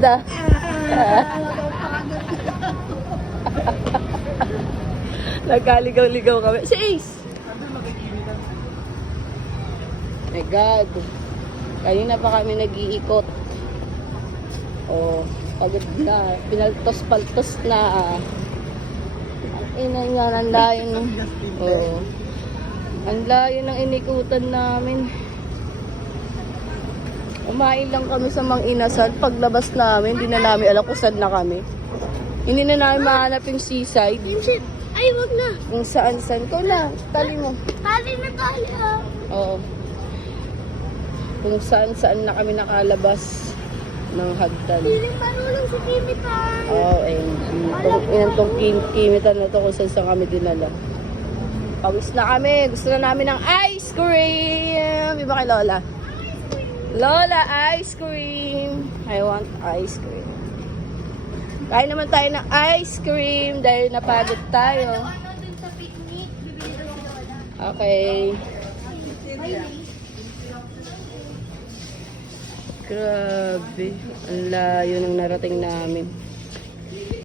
na. Nagkaligaw-ligaw kami. Si Ace! My God. Kanina pa kami nag-iikot. Oh, pagod na. Pinaltos-paltos na. Ina nga, ang layo ng... Oh. Ang layo ng inikutan namin. Umain lang kami sa Mang Inasal. Paglabas namin, hindi na namin alam kung saan na kami. Hindi na namin mahanap yung seaside. Ay, wag na. Kung saan-saan. Ikaw na, tali mo. Tali na tayo. Oo. Kung saan-saan na kami nakalabas ng hagdan. Piling marunong si Kimitan. Oo, inang kimitan na to kung saan kami dinala. Pawis na kami. Gusto na namin ng ice cream. Iba kay Lola. Lola, ice cream. I want ice cream. Kain naman tayo ng ice cream dahil napagod tayo. Ano dun sa picnic? Bibili daw si Lola. Okay. Ay, Grabe. Ang layo ng narating namin.